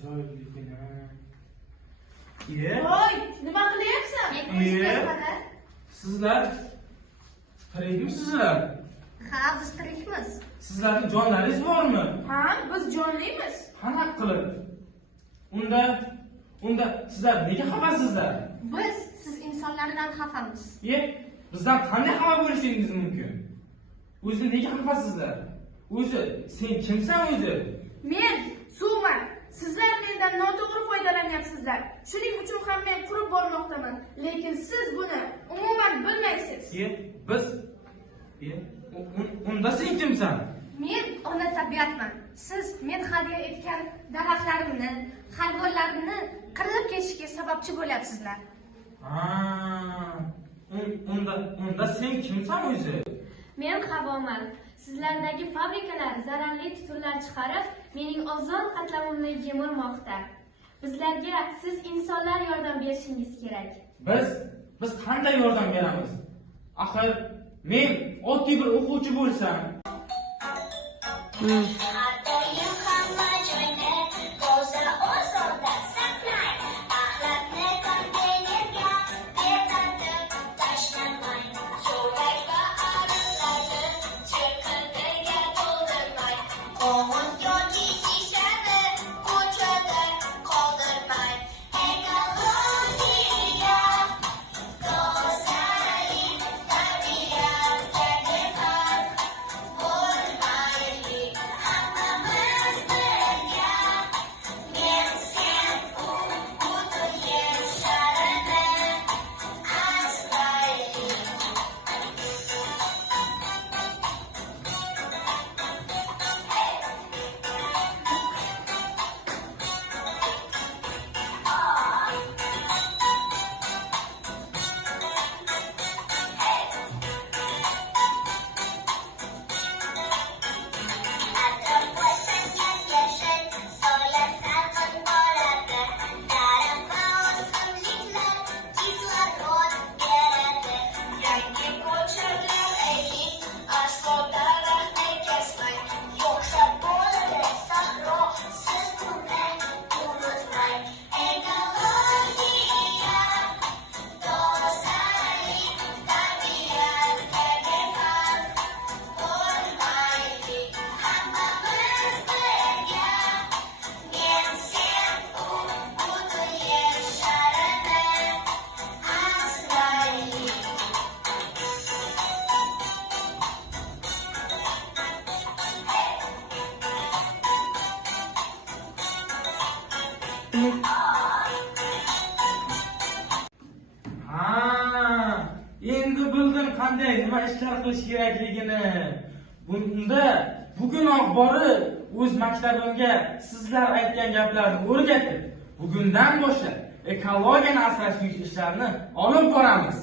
Joyligina. Voy, nima qilyapsan? Sizlar tirikmisizlar? Ha, biz tirikmiz. Sizlarning jonlaringiz bormi? Ha, biz jonlimiz. Qanaqa qilib? Unda sizlar nega xafasizlar? Biz siz insonlardan xafamiz. Bizdan qanday xafa bo'lishingiz mumkin? O'zi nega xafasizlar? O'zi sen kimsan o'zi? Men suvman. Sizlar mendan noto'g'ri foydalanyapsizlar. Shuning uchun ham men qurib bormoqdaman. Lekin siz buni umuman bilmaysiz. Unda sen kimsan? Men ona tabiatman. Siz men hadya etgan daraxtlarimni, hayvonlarni qirib ketishga sababchi bo'lyapsizlar. Unda sen kimsan o'zi? Men Havoman. Sizlardagi fabrikalar zararli tutunlar chiqarib, mening ozon qatlamimni yemirmoqda. Bizlarga siz insonlar yordam berishingiz kerak. Biz qanday yordam beramiz? Axir men oddiy bir o'quvchi bo'lsam, endi bildim qanday nima ishlar qilish kerakligini. Bunda bugunoq borib o'z maktabimga sizlar aytgan gaplarni o'rgatib, bugundan boshlab ekologiyani asrash ishlarini olib boramiz.